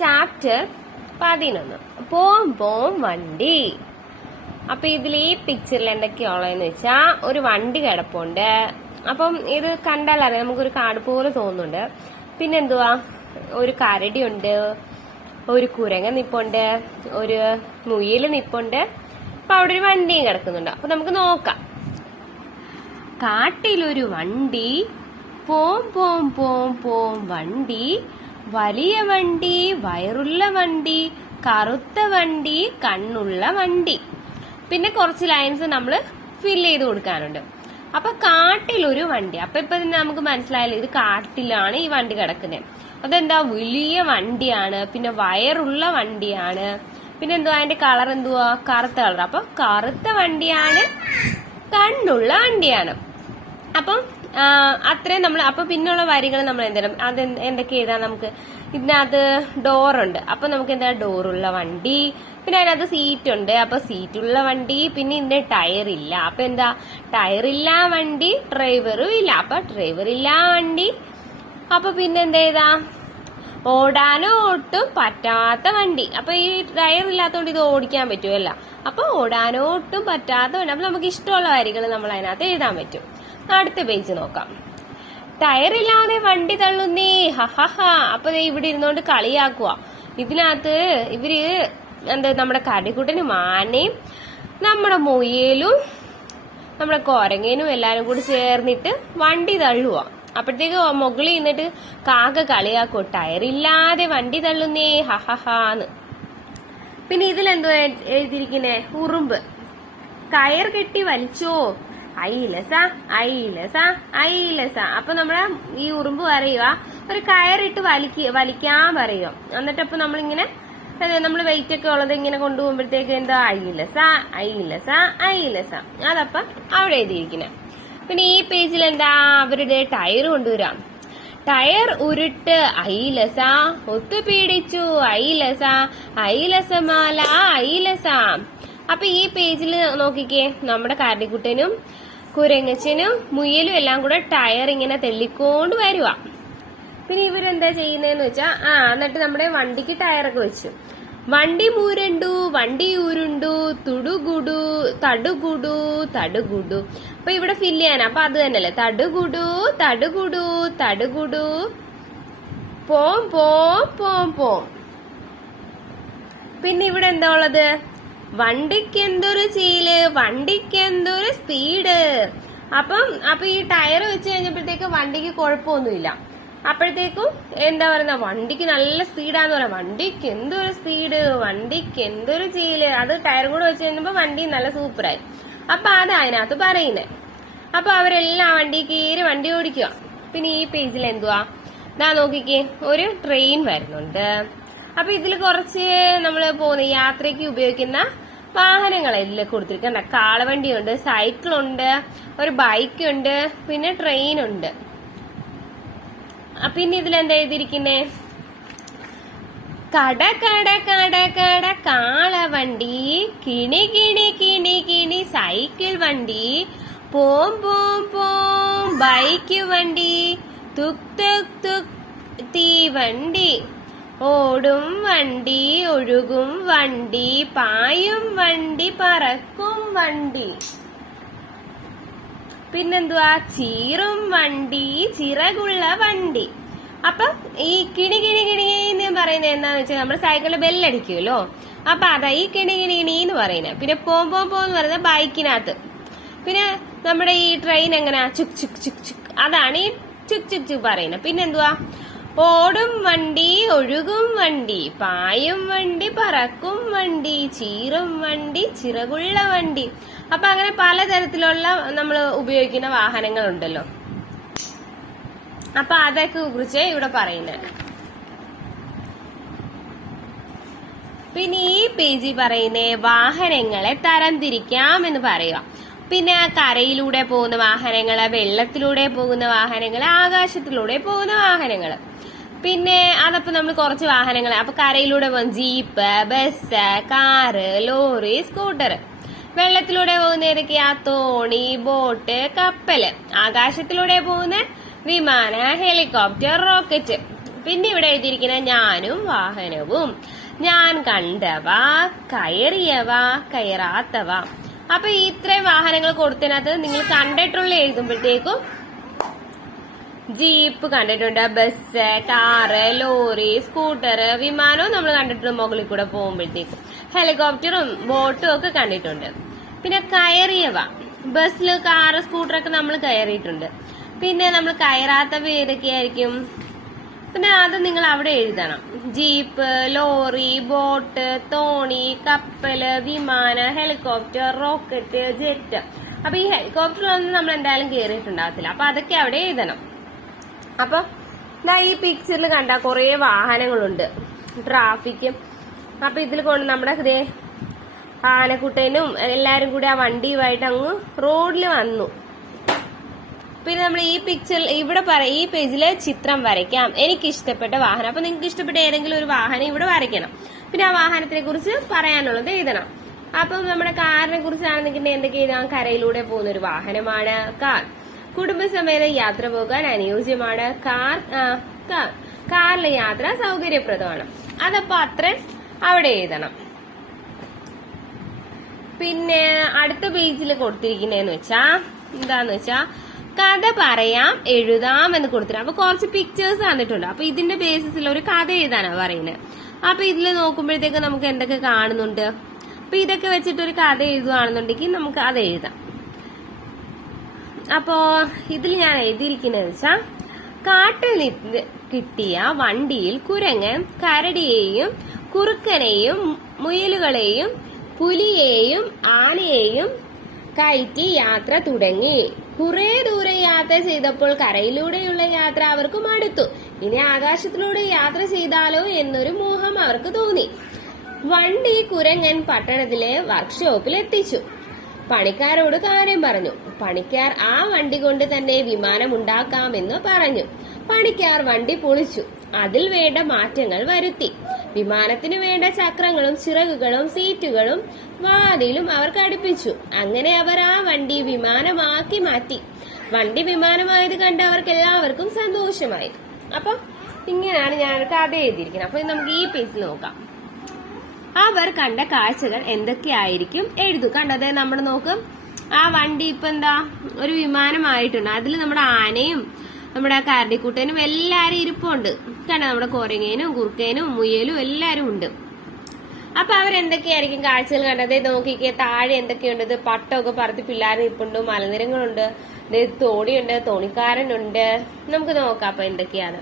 Chapter 11 പോം പോം വണ്ടി. അപ്പൊ ഇതിൽ ഈ പിക്ചറിൽ എന്തൊക്കെയുള്ളതെന്ന് വെച്ചാ ഒരു വണ്ടി കിടപ്പുണ്ട്. അപ്പം ഇത് കണ്ടാലറിയാം, നമുക്കൊരു കാട് പോലെ തോന്നുന്നുണ്ട്. പിന്നെന്തുവാ, ഒരു കരടി ഉണ്ട്, ഒരു കുരങ്ങ നിപ്പുണ്ട്, ഒരു മുയല് നിപ്പുണ്ട്. അപ്പൊ അവിടെ ഒരു വണ്ടിയും കിടക്കുന്നുണ്ട്. അപ്പൊ നമുക്ക് നോക്കാം. കാട്ടിലൊരു വണ്ടി, പോം പോം പോം പോം വണ്ടി, വലിയ വണ്ടി, വയറുള്ള വണ്ടി, കറുത്ത വണ്ടി, കണ്ണുള്ള വണ്ടി. പിന്നെ കുറച്ച് ലൈൻസ് നമ്മൾ ഫില്ല് ചെയ്ത് കൊടുക്കാനുണ്ട്. അപ്പൊ കാട്ടിലൊരു വണ്ടി. അപ്പൊ ഇപ്പൊ നമുക്ക് മനസ്സിലായല്ലോ, ഇത് കാട്ടിലാണ് ഈ വണ്ടി കിടക്കുന്നത്. അതെന്താ, വലിയ വണ്ടിയാണ്, പിന്നെ വയറുള്ള വണ്ടിയാണ്, പിന്നെ എന്തുവാ അതിന്റെ കളർ എന്തുവാ, കറുത്ത കളർ. അപ്പൊ കറുത്ത വണ്ടിയാണ്, കണ്ണുള്ള വണ്ടിയാണ്. അപ്പം അത്രയും നമ്മൾ. അപ്പൊ പിന്നുള്ള വരികൾ നമ്മൾ എന്തെങ്കിലും അത് എന്തൊക്കെ എഴുതാം നമുക്ക്. ഇതിനകത്ത് ഡോറുണ്ട്, അപ്പൊ നമുക്ക് എന്താ, ഡോറുള്ള വണ്ടി. പിന്നെ അതിനകത്ത് സീറ്റ് ഉണ്ട്, അപ്പൊ സീറ്റുള്ള വണ്ടി. പിന്നെ ഇതിന്റെ ടയർ ഇല്ല, അപ്പൊ എന്താ, ടയറില്ല വണ്ടി, ഡ്രൈവറും ഇല്ല, അപ്പൊ ഡ്രൈവറില്ല വണ്ടി. അപ്പൊ പിന്നെ എന്താ ചെയ്താ, ഓടാനോ ഒട്ടും പറ്റാത്ത വണ്ടി. അപ്പൊ ഈ ടയർ ഇല്ലാത്തതുകൊണ്ട് ഇത് ഓടിക്കാൻ പറ്റുമല്ല. അപ്പൊ ഓടാനോ ഒട്ടും പറ്റാത്ത വണ്ടി. അപ്പൊ നമുക്ക് ഇഷ്ടമുള്ള വരികൾ നമ്മൾ അതിനകത്ത് എഴുതാൻ പറ്റും. അടുത്ത പേജ് നോക്കാം. ടയറില്ലാതെ വണ്ടി തള്ളുന്നേ, ഹഹഹ. അപ്പൊ ഇവിടെ ഇരുന്നോണ്ട് കളിയാക്കുക. ഇതിനകത്ത് ഇവര് എന്താ, നമ്മുടെ കടിക്കുട്ടനും ആനയും നമ്മുടെ മുയലും നമ്മുടെ കൊരങ്ങനും എല്ലാരും കൂടി ചേർന്നിട്ട് വണ്ടി തള്ളുക. അപ്പോഴത്തേക്ക് മുകളിൽ നിന്നിട്ട് കാക്ക കളിയാക്കോ, ടയറില്ലാതെ വണ്ടി തള്ളുന്നേ, ഹഹഹാന്ന്. പിന്നെ ഇതിലെന്തോ എഴുതിയിരിക്കുന്നേ, ഉറുമ്പ്. കയർ കെട്ടി വലിച്ചോ, ഐലസ ഐലസ ഐലസ. അപ്പൊ നമ്മളെ ഈ ഉറുമ്പ് പറയുക, ഒരു കയറിട്ട് വലിക്കാൻ പറയുക. എന്നിട്ടപ്പൊ നമ്മളിങ്ങനെ നമ്മൾ വെയിറ്റ് ഒക്കെ ഉള്ളത് ഇങ്ങനെ കൊണ്ടുപോകുമ്പോഴത്തേക്ക് എന്താ, ഐലസ ഐലസ ഐലസ. അതപ്പം അവിടെ എഴുതിയിരിക്കുന്നത്. പിന്നെ ഈ പേജിൽ എന്താ, അവരുടെ ടയർ കൊണ്ടുവരാം. ടയർ ഉരുട്ട് ഐലസ, ഒത്തുപീടിച്ചു ഐലസ, ഐലസമാല ഐലസ. അപ്പൊ ഈ പേജിൽ നോക്കിക്കേ, നമ്മുടെ കാരടിക്കുട്ടനും കുരങ്ങച്ചനും മുയലും എല്ലാം കൂടെ ടയർ ഇങ്ങനെ തെള്ളിക്കൊണ്ട് വരുക. പിന്നെ ഇവരെന്താ ചെയ്യുന്നതെന്ന് വെച്ചാ, എന്നിട്ട് നമ്മുടെ വണ്ടിക്ക് ടയറൊക്കെ വെച്ചു. വണ്ടി മൂരണ്ടു, വണ്ടി ഊരുണ്ടു, തുടുകുടു തടുകുടു തടുകുടു. അപ്പൊ ഇവിടെ ഫില്ല് ചെയ്യാൻ, അപ്പൊ അത് തന്നെയല്ലേ, തടുകുടു തടുകുടു തടുകുടു, പോം പോം പോം പോം. പിന്നെ ഇവിടെ എന്താ ഉള്ളത്, വണ്ടിക്ക് എന്തൊരു ചീല്, വണ്ടിക്ക് എന്തൊരു സ്പീഡ്. അപ്പൊ ഈ ടയർ വെച്ച് കഴിഞ്ഞപ്പോഴത്തേക്ക് വണ്ടിക്ക് കുഴപ്പമൊന്നുമില്ല. അപ്പോഴത്തേക്കും എന്താ പറയുന്ന, വണ്ടിക്ക് നല്ല സ്പീഡാന്ന് പറയാം. വണ്ടിക്ക് എന്തൊരു സ്പീഡ്, വണ്ടിക്ക് എന്തൊരു ചീല്. അത് ടയർ കൂടെ വെച്ച് കഴിഞ്ഞപ്പോ വണ്ടി നല്ല സൂപ്പറായി. അപ്പൊ അത് അതിനകത്ത് പറയുന്നേ. അപ്പൊ അവരെല്ലാം വണ്ടി കയറി വണ്ടി ഓടിക്കുക. പിന്നെ ഈ പേജിൽ എന്തുവാ, ദാ നോക്കിക്കേ, ഒരു ട്രെയിൻ വരുന്നുണ്ട്. അപ്പൊ ഇതിൽ കുറച്ച് നമ്മൾ പോകുന്ന യാത്രയ്ക്ക് ഉപയോഗിക്കുന്ന വാഹനങ്ങളെല്ലാം കൊടുത്തിരിക്കണ്ട. കാളവണ്ടിയുണ്ട്, സൈക്കിളുണ്ട്, ഒരു ബൈക്ക് ഉണ്ട്, പിന്നെ ട്രെയിൻ ഉണ്ട്. പിന്നെ ഇതിലെന്താ എഴുതിയിരിക്കുന്നേ, കട കട കട കട കാളവണ്ടി, കിണി കിണി കിണി കിണി സൈക്കിൾ വണ്ടി, പോം പോം പോം ബൈക്ക് വണ്ടി, തുക് തുക് തുക് തീവണ്ടി, ഓടും വണ്ടി, ഒഴുകും വണ്ടി, പായും വണ്ടി, പറക്കും വണ്ടി. പിന്നെന്തുവാ, ചീറും വണ്ടി, ചിറകുള്ള വണ്ടി. അപ്പൊ ഈ കിണി കിണി കിണി എന്ന് പറയുന്നത് എന്താന്ന് വെച്ചാൽ, നമ്മുടെ സൈക്കിളിൽ ബെല്ലടിക്കുമല്ലോ. അപ്പൊ അതാ ഈ കിണി കിണി കിണി എന്ന് പറയുന്നത്. പിന്നെ പോം പോം പോ എന്ന് പറയുന്നത് ബൈക്കിനകത്ത്. പിന്നെ നമ്മുടെ ഈ ട്രെയിൻ എങ്ങനെയാ, ചുക് ചുക് ചുക് ചുക്, അതാണ് ഈ ചുക് ചുക് ചുക് പറയുന്നത്. പിന്നെന്തുവാ, ഓടും വണ്ടി, ഒഴുകും വണ്ടി, പായും വണ്ടി, പറക്കും വണ്ടി, ചീറും വണ്ടി, ചിറകുള്ള വണ്ടി. അപ്പൊ അങ്ങനെ പലതരത്തിലുള്ള നമ്മൾ ഉപയോഗിക്കുന്ന വാഹനങ്ങളുണ്ടല്ലോ. അപ്പൊ അതൊക്കെ കുറിച്ച് ഇവിടെ പറയുന്നത്. പിന്നെ ഈ പേജിൽ പറയുന്ന വാഹനങ്ങളെ തരംതിരിക്കാം എന്ന് പറയുക. പിന്നെ കരയിലൂടെ പോകുന്ന വാഹനങ്ങള്, വെള്ളത്തിലൂടെ പോകുന്ന വാഹനങ്ങള്, ആകാശത്തിലൂടെ പോകുന്ന വാഹനങ്ങള്. പിന്നെ അതപ്പോ നമ്മൾ കുറച്ച് വാഹനങ്ങൾ. അപ്പൊ കരയിലൂടെ പോകുന്ന jeep, bus, car, lorry, scooter. വെള്ളത്തിലൂടെ പോകുന്ന ഏതൊക്കെയാ, തോണി, ബോട്ട്, കപ്പല്. ആകാശത്തിലൂടെ പോകുന്ന വിമാന, ഹെലികോപ്റ്റർ, റോക്കറ്റ്. പിന്നെ ഇവിടെ എഴുതിയിരിക്കുന്ന ഞാനും വാഹനവും, ഞാൻ കണ്ടവ, കയറിയവ, കയറാത്തവ. അപ്പൊ ഇത്രയും വാഹനങ്ങൾ കൊടുത്തതിനകത്ത് നിങ്ങൾ കണ്ടിട്ടുള്ള എഴുതുമ്പോഴത്തേക്കും ജീപ്പ് കണ്ടിട്ടുണ്ട്, ബസ്, കാറ്, ലോറി, സ്കൂട്ടർ, വിമാനവും നമ്മൾ കണ്ടിട്ടുണ്ട് മുകളിൽ കൂടെ പോകുമ്പോഴത്തേക്കും, ഹെലികോപ്റ്ററും ബോട്ടും ഒക്കെ കണ്ടിട്ടുണ്ട്. പിന്നെ കയറിയവ, ബസ്സിൽ കാറ് സ്കൂട്ടറൊക്കെ നമ്മൾ കയറിയിട്ടുണ്ട്. പിന്നെ നമ്മൾ കയറാത്തവ ഏതൊക്കെയായിരിക്കും? പിന്നെ അത് നിങ്ങൾ അവിടെ എഴുതണം. ജീപ്പ്, ലോറി, ബോട്ട്, തോണി, കപ്പല്, വിമാനം, ഹെലികോപ്റ്റർ, റോക്കറ്റ്, ജെറ്റ്. അപ്പൊ ഈ ഹെലികോപ്റ്ററിലൊന്നും നമ്മൾ എന്തായാലും കയറിയിട്ടുണ്ടാകത്തില്ല. അപ്പൊ അതൊക്കെ അവിടെ എഴുതണം. അപ്പൊ ഈ പിക്ചറിൽ കണ്ട കുറെ വാഹനങ്ങളുണ്ട്, ട്രാഫിക്കും. അപ്പൊ ഇതിൽ കൊണ്ട് നമ്മുടെ ആനക്കുട്ടനും എല്ലാരും കൂടി ആ വണ്ടിയുമായിട്ട് അങ്ങ് റോഡിൽ വന്നു. പിന്നെ നമ്മൾ ഈ പിക്ചറിൽ ഇവിടെ ഈ പേജില് ചിത്രം വരയ്ക്കാം, എനിക്ക് ഇഷ്ടപ്പെട്ട വാഹനം. അപ്പൊ നിങ്ങൾക്ക് ഇഷ്ടപ്പെട്ട ഏതെങ്കിലും ഒരു വാഹനം ഇവിടെ വരയ്ക്കണം. പിന്നെ ആ വാഹനത്തിനെ കുറിച്ച് പറയാനുള്ളത് എഴുതണം. അപ്പം നമ്മുടെ കാറിനെ കുറിച്ചാണെന്നുണ്ടെങ്കിൽ എന്തൊക്കെ എഴുതാം? കരയിലൂടെ പോകുന്ന ഒരു വാഹനമാണ് കാർ. കുടുംബസമേതം യാത്ര പോകാൻ അനുയോജ്യമാണ് കാറിലെ യാത്ര സൗകര്യപ്രദമാണ്. അതപ്പോ അത്ര അവിടെ എഴുതണം. പിന്നെ അടുത്ത പേജിൽ കൊടുത്തിരിക്കുന്നതെന്ന് വെച്ചാ എന്താന്ന് വെച്ചാ കഥ പറയാം എഴുതാം എന്ന് കൊടുത്തിട്ടുണ്ട്. അപ്പൊ കുറച്ച് പിക്ചേഴ്സ് തന്നിട്ടുണ്ട്. അപ്പൊ ഇതിന്റെ ബേസിസിൽ ഒരു കഥ എഴുതാനാ പറയുന്നത്. അപ്പൊ ഇതിൽ നോക്കുമ്പോഴത്തേക്ക് നമുക്ക് എന്തൊക്കെ കാണുന്നുണ്ട്? അപ്പൊ ഇതൊക്കെ വെച്ചിട്ട് ഒരു കഥ എഴുതുകയാണെന്നുണ്ടെങ്കിൽ നമുക്ക് അത് എഴുതാം. അപ്പോ ഇതിൽ ഞാൻ എഴുതിയിരിക്കുന്നത് വെച്ചാൽ കാട്ടിൽ നിന്ന് കിട്ടിയ വണ്ടിയിൽ കുരങ്ങൻ കരടിയെയും കുറുക്കനെയും മുയലുകളെയും പുലിയെയും ആനയെയും കയറ്റി യാത്ര തുടങ്ങി. കുറെ ദൂരെ യാത്ര ചെയ്തപ്പോൾ കരയിലൂടെയുള്ള യാത്ര അവർക്ക് മടുത്തു. ഇനി ആകാശത്തിലൂടെ യാത്ര ചെയ്താലോ എന്നൊരു മോഹം അവർക്ക് തോന്നി. വണ്ടി കുരങ്ങൻ പട്ടണത്തിലെ വർക്ക്ഷോപ്പിൽ എത്തിച്ചു. പണിക്കാരോട് കാര്യം പറഞ്ഞു. പണിക്കാർ ആ വണ്ടി കൊണ്ട് തന്നെ വിമാനം ഉണ്ടാക്കാമെന്ന് പറഞ്ഞു. പണിക്കാർ വണ്ടി പൊളിച്ചു. അതിൽ വേണ്ട മാറ്റങ്ങൾ വരുത്തി. വിമാനത്തിന് വേണ്ട ചക്രങ്ങളും ചിറകുകളും സീറ്റുകളും വാതിലും അവർ ഘടിപ്പിച്ചു. അങ്ങനെ അവർ ആ വണ്ടി വിമാനമാക്കി മാറ്റി. വണ്ടി വിമാനമായത് കണ്ട് അവർക്ക് എല്ലാവർക്കും സന്തോഷമായി. അപ്പൊ ഇങ്ങനെയാണ് ഞാൻ കഥ എഴുതിയിരിക്കുന്നത്. അപ്പൊ നമുക്ക് ഈ പേജിൽ നോക്കാം. അവർ കണ്ട കാഴ്ചകൾ എന്തൊക്കെയായിരിക്കും എഴുതു. കണ്ടത് നമ്മൾ നോക്കും, ആ വണ്ടി ഇപ്പൊ എന്താ ഒരു വിമാനമായിട്ടുണ്ട്. അതിൽ നമ്മുടെ ആനയും നമ്മുടെ കരടിക്കുട്ടനും എല്ലാരും ഇരിപ്പുണ്ട്. കണ്ട നമ്മുടെ കുരങ്ങനും കുറുക്കനും മുയലും എല്ലാരും ഉണ്ട്. അപ്പൊ അവരെന്തൊക്കെയായിരിക്കും കാഴ്ചകൾ കണ്ടത്? നോക്കിക്കേ, താഴെ എന്തൊക്കെയുണ്ട്? പട്ടമൊക്കെ പറത്തി പിള്ളേർ ഇരിപ്പുണ്ട്, മലനിരങ്ങളുണ്ട്, തോണിയുണ്ട്, തോണിക്കാരനുണ്ട്. നമുക്ക് നോക്കാം അപ്പൊ എന്തൊക്കെയാണ്.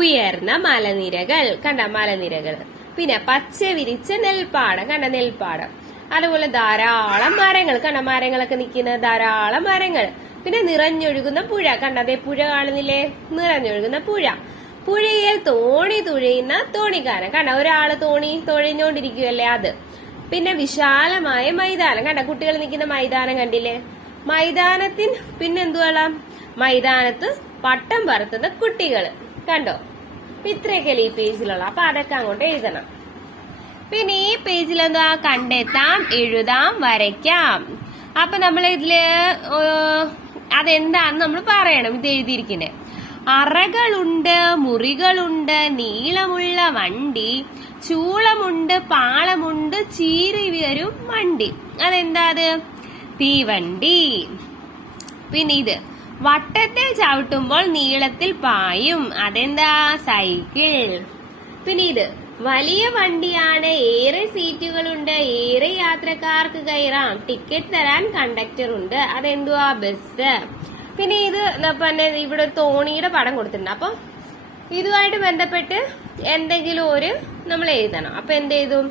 ഉയർന്ന മലനിരകൾ, കണ്ട മലനിരകൾ. പിന്നെ പച്ച വിരിച്ച നെൽപ്പാടം, കണ്ട നെൽപ്പാടം. അതുപോലെ ധാരാളം മരങ്ങൾ, കണ്ട മരങ്ങളൊക്കെ നിൽക്കുന്ന ധാരാളം മരങ്ങൾ. പിന്നെ നിറഞ്ഞൊഴുകുന്ന പുഴ, കണ്ടതേ പുഴ കാണുന്നില്ലേ? നിറഞ്ഞൊഴുകുന്ന പുഴ. പുഴയിൽ തോണി തുഴയുന്ന തോണിക്കാരൻ, കണ്ട ഒരാള് തോണി തുഴഞ്ഞോണ്ടിരിക്കുവല്ലേ അത്. പിന്നെ വിശാലമായ മൈതാനം, കണ്ട കുട്ടികൾ നിൽക്കുന്ന മൈതാനം കണ്ടില്ലേ? മൈതാനത്തിന് പിന്നെന്തുവാ? മൈതാനത്ത് പട്ടം പറത്തുന്ന കുട്ടികൾ കണ്ടോ? ഇത്രയൊക്കെയല്ലേ ഈ പേജിലുള്ള. അപ്പൊ അതൊക്കെ അങ്ങോട്ട് എഴുതണം. പിന്നെ ഈ പേജിൽ എന്താ? കണ്ടെത്താം, എഴുതാം, വരയ്ക്കാം. അപ്പൊ നമ്മൾ ഇതില് അതെന്താന്ന് നമ്മൾ പറയണം. ഇത് എഴുതിയിരിക്കുന്നത് അറകളുണ്ട്, മുറികളുണ്ട്, നീളമുള്ള വണ്ടി, ചൂളമുണ്ട്, പാളമുണ്ട്, ചീറി വരും വണ്ടി. അതെന്താ? അത് തീവണ്ടി. പിന്നെ ഇത് വട്ടത്തിൽ ചവിട്ടുമ്പോൾ നീളത്തിൽ പായും. അതെന്താ? സൈക്കിൾ. പിന്നെ ഇത് വലിയ വണ്ടിയാണ്, ഏറെ സീറ്റുകളുണ്ട്, ഏറെ യാത്രക്കാർക്ക് കയറാം, ടിക്കറ്റ് തരാൻ കണ്ടക്ടർ ഉണ്ട്. അതെന്തുവാ? ബസ്. പിന്നെ ഇത് പിന്നെ ഇവിടെ ഒരു തോണിയുടെ പടം കൊടുത്തിട്ടുണ്ട്. അപ്പൊ ഇതുമായിട്ട് ബന്ധപ്പെട്ട് എന്തെങ്കിലും ഒരു നമ്മൾ എഴുതണം. അപ്പൊ എന്തെഴുതും?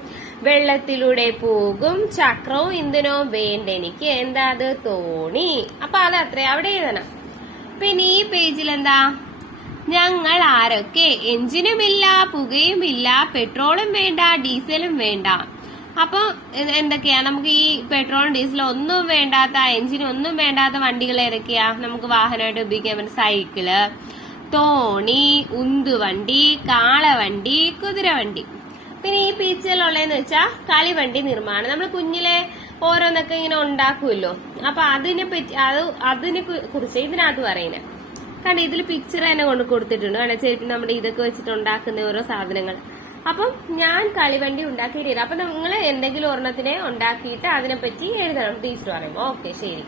വെള്ളത്തിലൂടെ പോകും, ചക്രവും ഇന്ധനവും വേണ്ട എനിക്ക്. എന്താ അത്? തോണി. അപ്പൊ അത് അത്ര അവിടെ എഴുതണം. പിന്നെ ഈ പേജിൽ എന്താ? ഞങ്ങൾ ആരൊക്കെ? എഞ്ചിനുമില്ല, പുകയുമില്ല, പെട്രോളും വേണ്ട, ഡീസലും വേണ്ട. അപ്പൊ എന്തൊക്കെയാ? നമുക്ക് ഈ പെട്രോളും ഡീസലും ഒന്നും വേണ്ടാത്ത, എഞ്ചിനും ഒന്നും വേണ്ടാത്ത വണ്ടികൾ ഏതൊക്കെയാ നമുക്ക് വാഹനമായിട്ട് ഉപയോഗിക്കാൻ പറ്റും? സൈക്കിള്, തോണി, ഉന്തുവണ്ടി, കാളവണ്ടി, കുതിരവണ്ടി. പിന്നെ ഈ പിക്ചറിലുള്ളതെന്ന് വെച്ചാൽ കളിവണ്ടി നിർമ്മാണം. നമ്മൾ കുഞ്ഞിലെ ഓരോന്നൊക്കെ ഇങ്ങനെ ഉണ്ടാക്കുമല്ലോ. അപ്പൊ അതിനെ കുറിച്ച് ഇതിനകത്ത് പറയുന്നത് കാരണം ഇതിൽ പിക്ചർ തന്നെ കൊണ്ട് കൊടുത്തിട്ടുണ്ട്. കാരണം ചെരുപ്പ് നമ്മുടെ ഇതൊക്കെ വെച്ചിട്ട് ഉണ്ടാക്കുന്ന ഓരോ സാധനങ്ങൾ. അപ്പം ഞാൻ കളിവണ്ടി ഉണ്ടാക്കിയിട്ട് അപ്പൊ നിങ്ങൾ എന്തെങ്കിലും ഒരെണ്ണത്തിനെ ഉണ്ടാക്കിയിട്ട് അതിനെപ്പറ്റി എഴുതണം ടീച്ചർ പറയുമ്പോൾ. ഓക്കെ, ശരി.